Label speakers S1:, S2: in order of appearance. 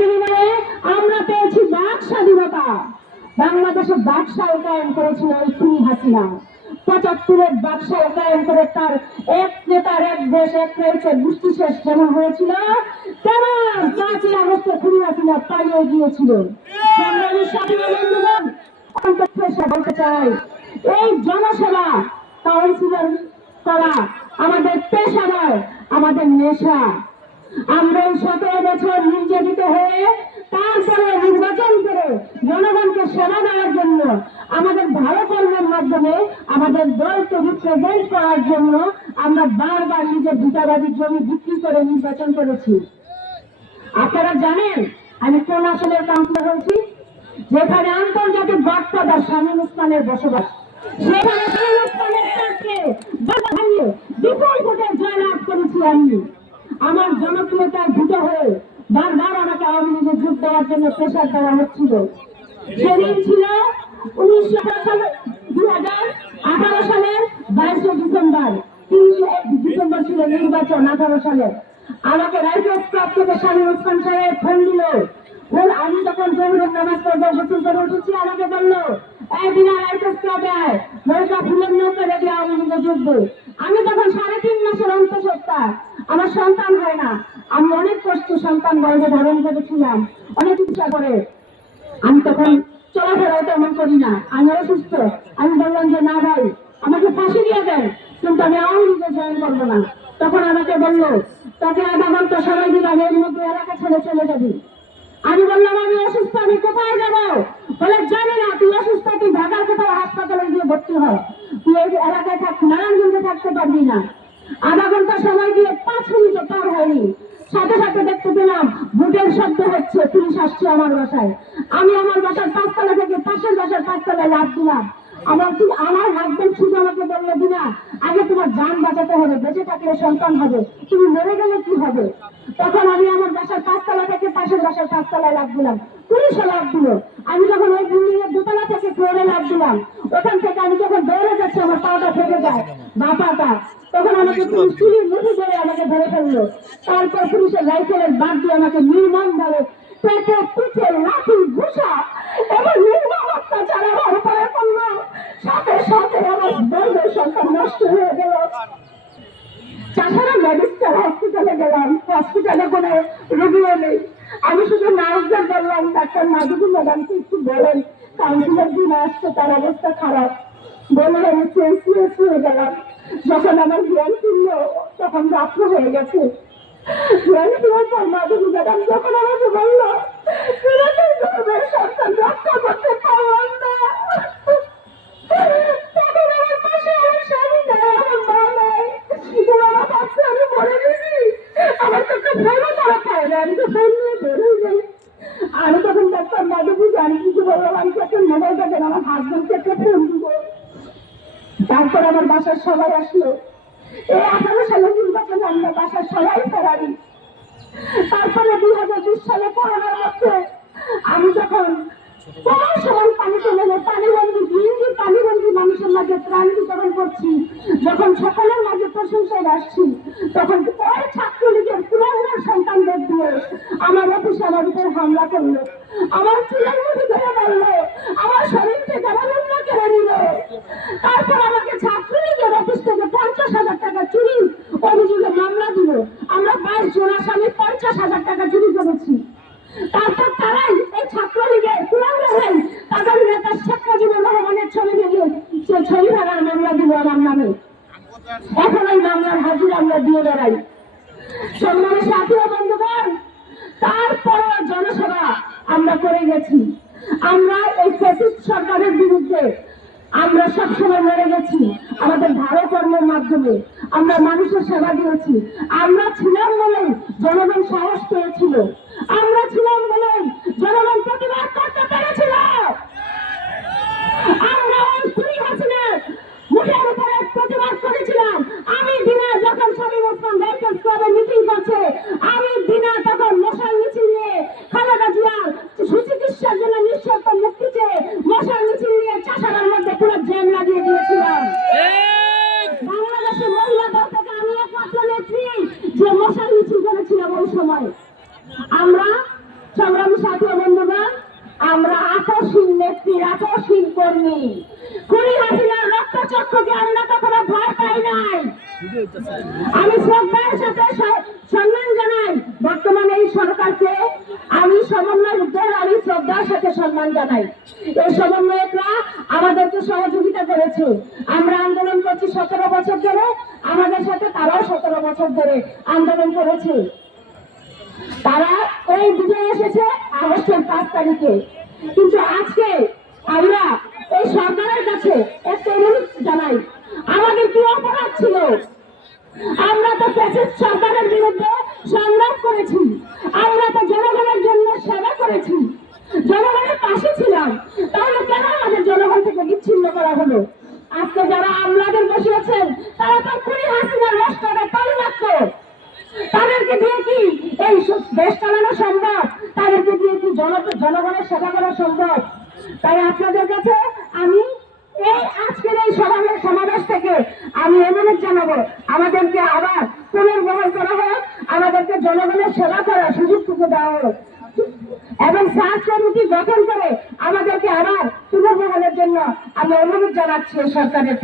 S1: বিনিময়ে আমরা পেয়েছি বাক স্বাধীনতা। বাংলাদেশে বাকশাল কায়েম করেছিল ওই খুনি হাসিনা। পঁচাত্তরের বাকশাল কায়েম করে তার এক নেতার এক দেশ, এক রয়েছে গোষ্ঠী শেষ যেমন হয়েছিল, তেমন পাঁচই আগস্টে খুনি হাসিনা পালিয়ে গিয়েছিল। বলতে চাই, এই জনসেবা কাউন্সিলর করা আমাদের পেশা নয় আমাদের নেশা। আমরা এই সতেরো বছর নির্যাতিত হয়ে তারপরে নির্বাচন করে জনগণকে সেবা দেওয়ার জন্য আমাদের ভালো কর্মের মাধ্যমে আমাদের দলকে রিপ্রেজেন্ট করার জন্য আমরা বারবার নিজের ভিটাবাদীর জমি বিক্রি করে নির্বাচন করেছি। আপনারা জানেন, আমি কোন আসনের কাউন্সিলর হয়েছি? যেখানে আন্তর্জাতিক বার্তাদা শামীম উসমানের বসবাস। সেখানে বিপুল ভোটে জয়লাভ করেছি আমি। আমার জনপ্রিয়তার ভূত হয়ে বারবার আমাকে আওয়ামী লীগে যোগ দেওয়ার জন্য প্রেশার দেওয়া হচ্ছিল। সেদিন ছিল উনিশশো সালে দুই হাজার আঠারো সালের বাইশে ডিসেম্বর। তিরিশে ডিসেম্বর ছিল নির্বাচন আঠারো সালে। আমাকে রাইফেলস ক্লাব থেকে স্বামী ওসমান সাহেব ফোন দিল। ফোন আমি যখন জমির নামাজ পড়ব গোসল করে উঠেছি। আমাকে বলল একদিন রাইফেলস ক্লাবে আয় নৌকা ফুলের নৌকা রেডি আওয়ামী লীগে যোগ দে। আমি তখন সাড়ে তিন মাসের অন্তঃসত্ত্বা আমার সন্তান হয় না। আমি অনেক কষ্ট সন্তান গর্ভে ধারণ করেছিলাম। অনেক ইচ্ছা করে। আমি তখন চলাফেরাও তেমন করি না। আমি অসুস্থ। আমি বললাম যে, না ভাই, আমাকে ফাঁসি দিয়ে দেন। কিন্তু আমি আওয়ামী লীগে জয়েন করব না। তখন আমাকে বলল, তাকে আধা ঘণ্টা সময় দিলাম এর মধ্যে এলাকা ছেড়ে চলে যাবি। আমি বললাম, আমি অসুস্থ, আমি কোথায় যাব? বলে, জানি না, তুই অসুস্থ, তুই ঢাকার কোথাও হাসপাতালে গিয়ে ভর্তি হয় তুই এই এলাকায় থাক, নারায়ণগঞ্জে থাকতে পারবি না। আধা ঘণ্টা সময় দিয়ে পাঁচ মিনিট পার হয়নি। সাথে সাথে দেখতে পেলাম বুটের শব্দ হচ্ছে, পুলিশ আসছে আমার বাসায়। আমি আমার বাসার পাঁচতলা থেকে পাশের বাসার পাঁচতলায় লাভ দিলাম। আমার কি আমার হাজবেন্ড শুধু আমাকে বলল, দিনা, আগে তোমার যান বাঁচাতে হবে, বেঁচে থাকলে সন্তান হবে। তুমি মরে গেলে কি হবে? তখন আমি আমার বাসার পাঁচতলা থেকে পাশের বাসার পাঁচতলায় লাভ দিলাম। পুলিশে লাভ দিল। আমি যখন ওই বিল্ডিং এর দোতলা থেকে ফ্লোরে লাভ দিলাম, ওখান থেকে আমি যখন দৌড়ে যাচ্ছি, আমার পাটা ফেটে যায়। বা পাটা তখন আমাকে পুলিশ চুরির মুঠি ধরে আমাকে ধরে ফেলল। তারপর পুলিশের রাইফেলের বাদ দিয়ে আমাকে নির্মম ভাবে পেটে পিঠে লাঠি ঘুষা এবং নির্মম অত্যাচার আমার উপরে করল। সাথে সাথে আমার বন্ধু সন্তান নষ্ট হয়ে গেল। তাছাড়া মেডিকেল হসপিটালে গেলাম। হসপিটালে কোনো রুগীও নেই। আমি শুধু নার্সদের বললাম ডাক্তার মাধুরী ম্যাডামকে একটু বলেন। কাউন্সিলর দিন আসছে তার অবস্থা খারাপ। বলে আমি হয়ে গেলাম। যখন আমার জ্ঞান ফিরল, তখন রাত্র হয়ে গেছে। জ্ঞান ফিরার পর মাধুরী যখন আমাকে বলল "ফিরোজের গর্ভের সন্তান রক্ষা করতে পারলাম না। আমার আমি তো আমি তখন ডাক্তার মাধবী জানি কিছু বললাম, আমি তো একটা মোবাইলটা দেন আমার হাজবেন্ডকে একটা তারপর আমার বাসার সবাই আসলো। এই আঠারো সালে নির্বাচনে আমরা বাসার সবাই ফেরারি। তারপরে দুই হাজার বিশ সালে করোনার মধ্যে আমি যখন পানিবন্দি মানুষের মাঝে করছি। যখন সকলের মাঝে প্রশংসায় আসছি, তখন ছাত্রলীগের সন্তানদের দিয়ে আমার অফিসে হামলা আমার মধ্যে ধরে মারলো আমার শরীর থেকে আমার অন্য কেড়ে নিল তারপর আমাকে ছাত্রলীগের অফিস থেকে পঞ্চাশ হাজার টাকা চুরি অভিযোগে মামলা দিল আমরা বাইশ জন আসামি পঞ্চাশ হাজার টাকা চুরি করেছি। তারপর তারাই এই ছাত্রলীগের তাদের নেতা শেখ মুজিবুর রহমানের ছবি সে ছবি ভাড়ার মামলা দিল আমার নামে। এখন ওই মামলার হাজির আমরা দিয়ে বেড়াই। সম্মানের সাথী ও বন্ধুগণ তারপর জনসভা আমরা করে গেছি। আমরা এই ফেসিস্ট সরকারের বিরুদ্ধে আমরা সবসময় লড়ে গেছি। আমাদের ভালো কর্মের মাধ্যমে। আমরা মানুষের সেবা দিয়েছি। আমরা ছিলাম বলে জনগণ সাহস পেয়েছিল। আমরা ছিলাম বলে জনগণ প্রতিবাদ করতে পেরেছিল। আমরা সময়। আমরা সংগ্রামী সাথী বন্ধুগণ, আমরা আকর্ষণ নেত্রী আকর্ষণ কর্মী। খুনি হাসিনার রক্তচক্ষুকে আমরা কখনো ভয় পাই নাই। আমি শ্রদ্ধার সাথে সম্মান জানাই, বর্তমানে এই সরকারকে। আমি সমন্বয়কদের আমি শ্রদ্ধার সাথে সম্মান জানাই। এই সমন্বয়করা আমাদেরকে সহযোগিতা করেছে। আমরা আন্দোলন করছি সতেরো বছর ধরে, আমাদের সাথে তারাও সতেরো বছর ধরে আন্দোলন করেছে। তারা এই বিজয় এসেছে আগস্টের পাঁচ তারিখে। কিন্তু আজকে আমরা এই সরকারের কাছে একটা অনুরোধ জানাই। আমাদের কি অপরাধ ছিল? আমরা তো ফ্যাসিস্ট সরকারের বিরুদ্ধে সংগ্রাম করেছি। আমরা তো জনগণের জন্য সেবা করেছি। জনগণের পাশে ছিলাম। তাহলে কেন আমাদের জনগণ থেকে বিচ্ছিন্ন করা হলো? আজকে যারা আমলাদের বসিয়েছেন তারা তো খুনি হাসিনার রাষ্ট্রটা তৈলাক্ত তাদেরকে দিয়ে কি এই দেশ চালানো সম্ভব? তাদেরকে দিয়ে কি জনগণের সেবা করা সম্ভব? তাই আপনাদের কাছে আমি এই আজকের এই সমাবেশ সমাবেশ থেকে আমি অনুরোধ জানাব, আমাদেরকে আবার পুনর্বহাল করা হোক, আমাদেরকে জনগণের সেবা করার সুযোগটুকু দেওয়া হোক। এবং সার্চ কমিটি গঠন করে আমাদেরকে আবার পুনর্বহালের জন্য আমি অনুরোধ জানাচ্ছি সরকারের